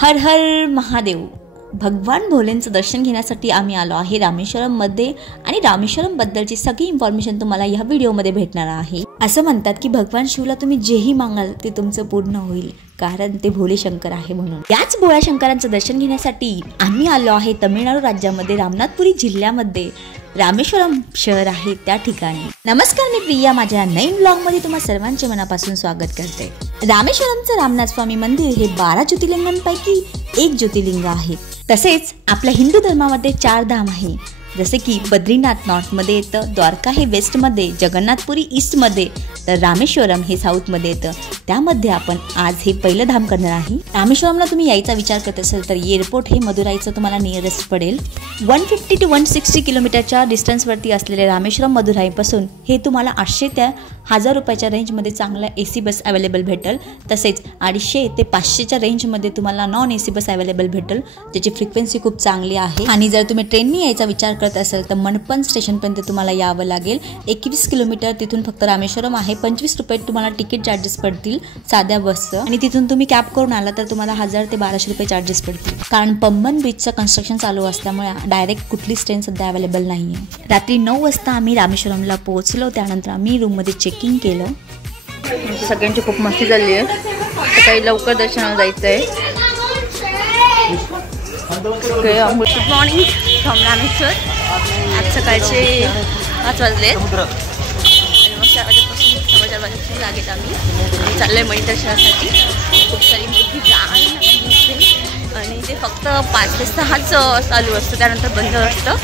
हर हर महादेव। भगवान भोलेंचं दर्शन घेण्यासाठी आम्ही आलो आहे रामेश्वरममध्ये आणि रामेश्वरमबद्दलची सगळी इन्फॉर्मेशन तुम्हाला या व्हिडिओमध्ये भेटणार आहे। असं म्हणतात की भगवान शिवला तुम्ही जेही मागाल ते तुमचं पूर्ण होईल, कारण ते भोले शंकर आहे म्हणून। याच भोळ्या शंकरांचं दर्शन घेण्यासाठी आम्ही आलो आहे तमिळनाडू राज्यामध्ये रामनाथपुरी जिल्ह्यामध्ये रामेश्वरम शहर आहे त्या ठिकाणी। नमस्कार, मी प्रिया माझ्या नवीन ब्लॉग मध्ये तुम्हा सर्वांचे मनापासून स्वागत करते। रामेश्वरमचं रामनाथ स्वामी मंदिर हे 12 ज्योतिर्लिंगांपैकी एक ज्योतिर्लिंग आहे। तसेच आपल्या हिंदू धर्मामध्ये 4 धाम आहे, जसे की बद्रीनाथ नॉर्थ मध्ये येतं, द्वारका हे वेस्ट मध्ये, जगन्नाथपुरी ईस्ट मध्ये, तर रामेश्वरम हे साऊथ मध्ये येतं। त्यामध्ये आपण आज हे पहिलं धाम करणार आहे। रामेश्वरमला तुम्ही यायचा विचार करत असाल तर एअरपोर्ट हे मदुराईचं तुम्हाला नियरेस्ट पडेल। 150 to 160 किलोमीटरच्या डिस्टन्सवरती असलेले रामेश्वरम मदुराईपासून हे तुम्हाला 800 ते 1000 रुपयाच्या रेंजमध्ये चांगला AC बस अवेलेबल भेटेल। तसेच 250 ते 500च्या रेंजमध्ये तुम्हाला नॉन AC बस अवेलेबल भेटेल, ज्याची फ्रिक्वेन्सी खूप चांगली आहे। आणि जर तुम्ही ट्रेननी यायचा विचार करत असाल तर मनपन स्टेशनपर्यंत तुम्हाला यावं लागेल। 21 किलोमीटर तिथून फक्त रामेश्वरम आहे। 25 रुपये तुम्हाला तिकीट चार्जेस पडतील साध्या बसचं, आणि तिथून तुम्ही कॅब करून आला तर तुम्हाला 1000 ते 1200 रुपये चार्जेस पडतील, कारण पंबन ब्रिजचं कन्स्ट्रक्शन चालू असल्यामुळे डायरेक्ट कुठलीच ट्रेन सध्या अवेलेबल नाही आहे। रात्री 9 वाजता आम्ही रामेश्वरमला पोहोचलो। त्यानंतर आम्ही रूममध्ये चेकिंग केलं। सगळ्यांची खूप मस्ती झाली आहे, सकाळी लवकर दर्शनाला जायचं आहे। Good morning from Rameshwar. आज सकाळचे 5 वाजले, 4 वाजेपासून लागेल आम्ही चाललोय मणी दर्शनासाठी। खूप सारी मोठी रांग दिसते आणि ते फक्त 5 ते 6च चालू असतं, त्यानंतर बंद असतं।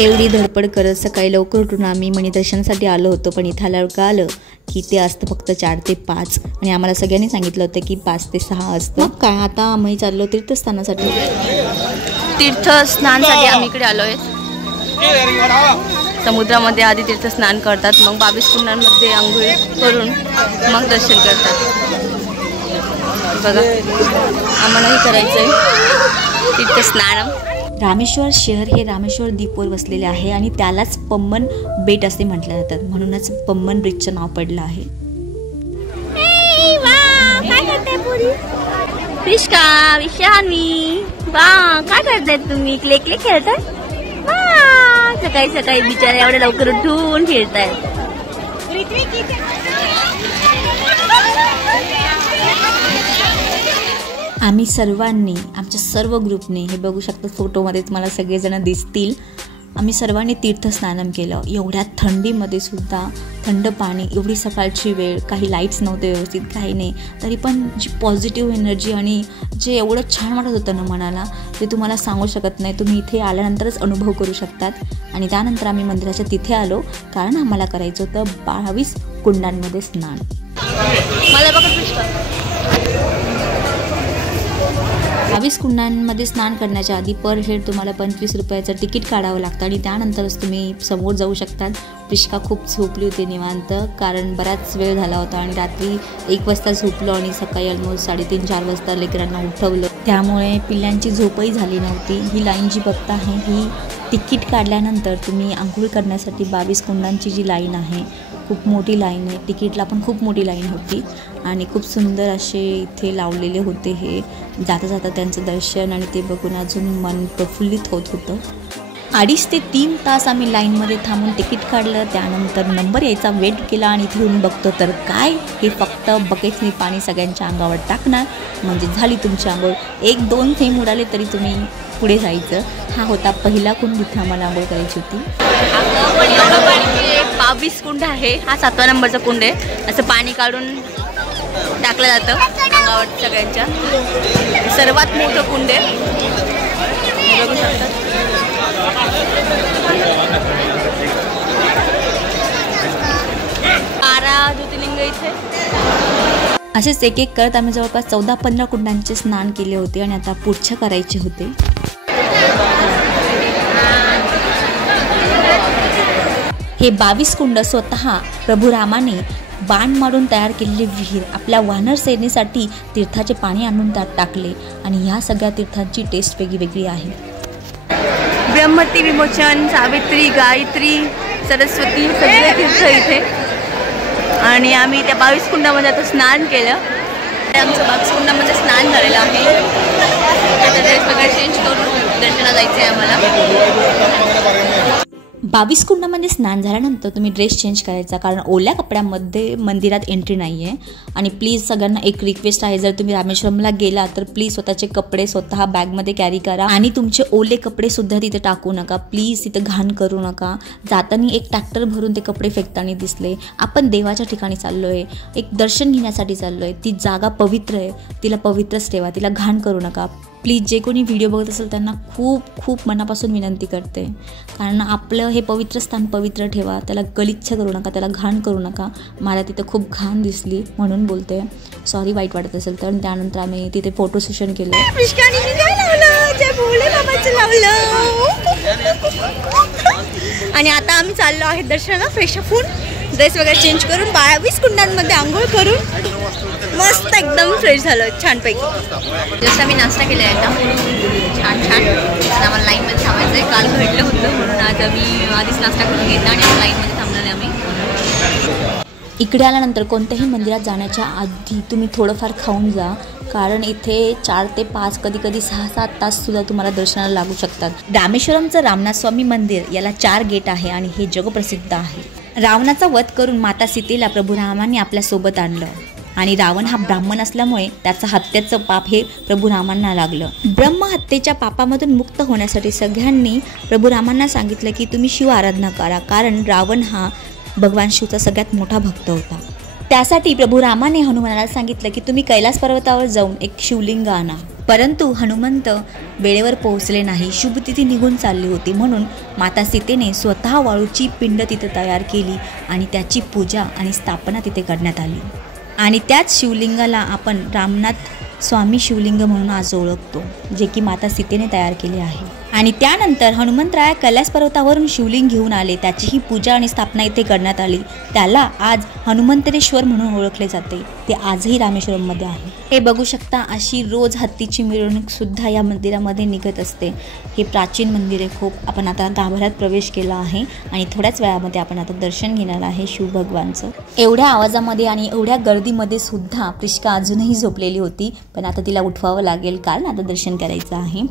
एवढी धडपड करत सकाळी लवकर उठून आम्ही मणीदर्शनासाठी आलो होतो, पण इथं आल्यावर कळालं की ते असतं फक्त 4 ते 5 आणि आम्हाला सगळ्यांनी सांगितलं होतं की 5 ते 6 असतं। मग काय, आता आम्ही चाललो तीर्थस्थानासाठी। तीर्थस्नानसाठी आम्ही इकडे आलोय। समुद्रामध्ये आधी तीर्थस्नान करतात, मग 22 कुंडांमध्ये आंघोळ करून मग दर्शन करतात। बघा, आम्हालाही करायचंय तीर्थस्नान। रामेश्वर शहर हे रामेश्वर द्वीपवर वसलेले आहे आणि त्यालाच पंबन बेट असे म्हटले जातात, म्हणूनच पंबन ब्रिजचं नाव पडलं आहे। पिष्का विशानी काय करताय तुम्ही? क्ले क्ले खेळताय? सकाळी सकाळी बिचारे एवढ्या लवकर उठून खेळताय। आम्ही सर्वांनी, आमच्या सर्व ग्रुपने, हे बघू शकता फोटोमध्ये तुम्हाला सगळेजण दिसतील, आम्ही सर्वांनी तीर्थस्नान केलं। एवढ्या थंडीमध्ये सुद्धा थंड पाणी, एवढी सकाळची वेळ, काही लाईट्स नव्हते व्यवस्थित, काही नाही, तरी पण जी पॉझिटिव्ह एनर्जी आणि जे एवढं छान वाटत होतं ना मनाला, ते तुम्हाला सांगू शकत नाही। तुम्ही इथे आल्यानंतरच अनुभव करू शकतात। आणि त्यानंतर आम्ही मंदिराच्या तिथे आलो, कारण आम्हाला करायचं होतं 22 कुंडांमध्ये स्नान। मला बघा 22 कुंडांमध्ये स्नान करण्याच्या आधी पर हेड तुम्हाला 25 रुपयाचं तिकीट काढावं लागतं आणि त्यानंतरच तुम्ही समोर जाऊ शकतात। पिष्का खूप झोपली होती निवांत, कारण बराच वेळ झाला होता आणि रात्री 1 वाजता झोपलो आणि सकाळी ऑलमोस्ट 3:30-4 वाजता लेकरांना उठवलं, त्यामुळे पिल्लांची झोपही झाली नव्हती। ही लाईन जी बघता आहे ही तिकीट काढल्यानंतर तुम्ही आंघोळ करण्यासाठी 22 कुंडांची जी लाईन आहे, खूप मोठी लाईन आहे। तिकीटला पण खूप मोठी लाईन होती आणि खूप सुंदर असे इथे लावलेले होते। हे जाता जाता त्यांचं दर्शन आणि ते बघून अजून मन प्रफुल्लित होत होतं। 2.5 ते 3 तास आम्ही लाईनमध्ये थांबून तिकीट काढलं, त्यानंतर नंबर यायचा वेट केला आणि इथे येऊन बघतो तर काय, हे फक्त बकेट्सनी पाणी सगळ्यांच्या अंगावर टाकणार म्हणजे झाली तुमची आंघोळ। 1-2 थेंब उडाले तरी तुम्ही पुढे जायचं। हा होता पहिला कुंड, जिथे आम्हाला आंघोळ करायची होती। 22 कुंड आहे, हा 7व्या नंबरचा कुंड आहे। असं पाणी काढून टाकलं जातं अंगावर सगळ्यांच्या। सर्वात मोठं कुंड आहे, बघू शकता। 12 ज्योतिर्लिंग इथे। असेच एक एक करत आम्ही जवळपास 14-15 कुंडांचे स्नान केले होते आणि आता पुढचे करायचे होते। हे 22 कुंड स्वतः प्रभू रामाने बाण मारून तयार केलेली विहीर आपल्या वानर सेनेसाठी तीर्थाचे पाणी आणून त्यात टाकले आणि ह्या सगळ्या तीर्थांची टेस्ट वेगळी आहे। ब्रह्मती, विमोचन, सावित्री, गायत्री, सरस्वती सगळे तीर्थ इथे आणि आम्ही त्या 22 कुंडामध्ये आता स्नान केलं. आमचं 22 कुंडामध्ये स्नान झालेलं आहे. आता ड्रेस वगैरे चेंज करून दर्शनाला जायचं आहे आम्हाला. 22 कुंडामध्ये स्नान झाल्यानंतर तुम्ही ड्रेस चेंज करायचा, कारण ओल्या कपड्यामध्ये मंदिरात एंट्री नाही आहे. आणि प्लीज सगळ्यांना एक रिक्वेस्ट आहे, जर तुम्ही रामेश्वरमला गेला तर प्लीज स्वतःचे कपडे स्वतः बॅगमध्ये कॅरी करा आणि तुमचे ओले कपडे सुद्धा तिथे टाकू नका. प्लीज तिथं घाण करू नका. जाताना एक ट्रॅक्टर भरून ते कपडे फेकताना दिसले. आपण देवाच्या ठिकाणी चाललो आहे, एक दर्शन घेण्यासाठी चाललो आहे. ती जागा पवित्र आहे, तिला पवित्रच ठेवा, तिला घाण करू नका. प्लीज जे कोणी व्हिडिओ बघत असेल त्यांना खूप खूप मनापासून विनंती करते, कारण आपलं हे पवित्र स्थान पवित्र ठेवा, त्याला गलिच्छ करू नका, त्याला घाण करू नका. मला तिथं खूप घाण दिसली म्हणून बोलते, सॉरी वाईट वाटत असेल तर. त्यानंतर आम्ही तिथे फोटो सेशन केलं. आणि आता आम्ही चाललो आहे दर्शनाला. फ्रेश अप होऊन ड्रेस वगैरे चेंज करून 22 कुंडांमध्ये आंघोळ करून मस्त एकदम फ्रेश झालं छानपैकी. जसं आम्ही नाश्ता केला आहे आता छान छान. आम्हाला लाईनमध्ये थांबायचं आहे. काल घडलं होतं म्हणून आज आम्ही आधीच नाश्ता करून घेतला आणि आता लाईनमध्ये थांबणार आहे आम्ही. इकडे आल्यानंतर कोणत्याही मंदिरात जाण्याच्या आधी तुम्ही थोडंफार खाऊन जा, कारण इथे 4 ते 5 कधी 6-7 ताससुद्धा तुम्हाला दर्शनाला लागू शकतात. रामेश्वरमचं रामनाथ स्वामी मंदिर याला 4 गेट आहे आणि हे जगप्रसिद्ध आहे. रावणाचा वध करून माता सीतेला प्रभू रामांनी आपल्यासोबत आणलं आणि रावण हा ब्राह्मण असल्यामुळे त्याचं हत्येचं पाप हे प्रभू रामांना लागलं. ब्रह्महत्येच्या पापामधून मुक्त होण्यासाठी सगळ्यांनी प्रभू रामांना सांगितलं की तुम्ही शिव आराधना करा, कारण रावण हा भगवान शिवचा सगळ्यात मोठा भक्त होता. त्यासाठी प्रभू रामाने हनुमानाला सांगितलं की तुम्ही कैलास पर्वतावर जाऊन एक शिवलिंग आणा. परंतु हनुमंत वेळेवर पोहोचले नाही. शुभतिथी निघून चालली होती, म्हणून माता सीतेने स्वतः वाळूची पिंड तिथे तयार केली आणि त्याची पूजा आणि स्थापना तिथे करण्यात आली. आणि त्याच शिवलिंगाला आपण रामनाथ स्वामी शिवलिंग म्हणून आज ओळखतो, जे की माता सीतेने तयार केले आहे. आणि त्यानंतर हनुमंतराया कैलास पर्वतावरून शिवलिंग घेऊन आले. त्याचीही पूजा आणि स्थापना इथे करण्यात आली. त्याला आज हनुमंतरेश्वर म्हणून ओळखले जाते. ते आजही रामेश्वरममध्ये आहे. हे बघू शकता, अशी रोज हत्तीची मिरवणूक सुद्धा या मंदिरामध्ये निघत असते. हे प्राचीन मंदिर आहे खूप. आपण आता गाभाऱ्यात प्रवेश केला आहे आणि थोड्याच वेळामध्ये आपण आता दर्शन घेणार आहे शिव भगवानचं. एवढ्या आवाजामध्ये आणि एवढ्या गर्दीमध्ये सुद्धा प्रिष्का अजूनही झोपलेली होती, पण आता तिला उठवावं लागेल कारण आता दर्शन करायचं आहे.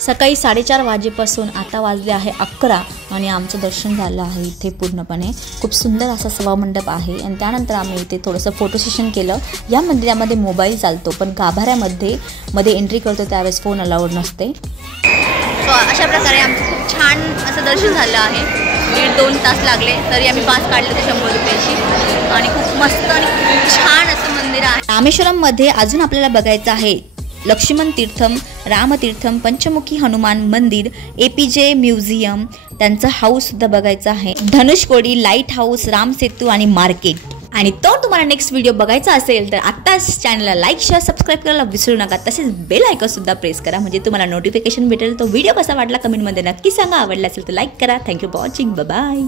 सकाळी 4:30 वाजेपासून आता वाजले आहे 11 आणि आमचं दर्शन झालं आहे इथे पूर्णपणे. खूप सुंदर असा सभामंडप आहे. आणि त्यानंतर आम्ही इथे थोडंसं फोटो सेशन केलं. या मंदिरामध्ये मोबाईल चालतो, पण गाभाऱ्यामध्ये एंट्री करतो त्यावेळेस फोन अलाउड नसते. सो अशा प्रकारे आमचं खूप छान असं दर्शन झालं आहे. 1.5-2 तास लागले तरी आम्ही पास काढले होते 100 रुपयाची. आणि खूप मस्त आणि खूप छान असं मंदिर आहे. रामेश्वरममध्ये अजून आपल्याला बघायचं आहे लक्ष्मण तीर्थम, रामतीर्थम, पंचमुखी हनुमान मंदिर, APJ म्युझियम, त्यांचं हाऊस सुद्धा बघायचं आहे. धनुषकोडी, लाईट हाऊस, राम सेतू आणि मार्केट. आणि तो तुम्हाला नेक्स्ट व्हिडिओ बघायचा असेल तर आत्ताच चॅनलला लाईक, शेअर, सबस्क्राईब करायला विसरू नका. तसेच बेल आयकॉन सुद्धा प्रेस करा, म्हणजे तुम्हाला नोटिफिकेशन भेटेल. तो व्हिडिओ कसा वाटला कमेंटमध्ये नक्की सांगा. आवडला असेल तर लाईक करा. Thank you for watching. बाय.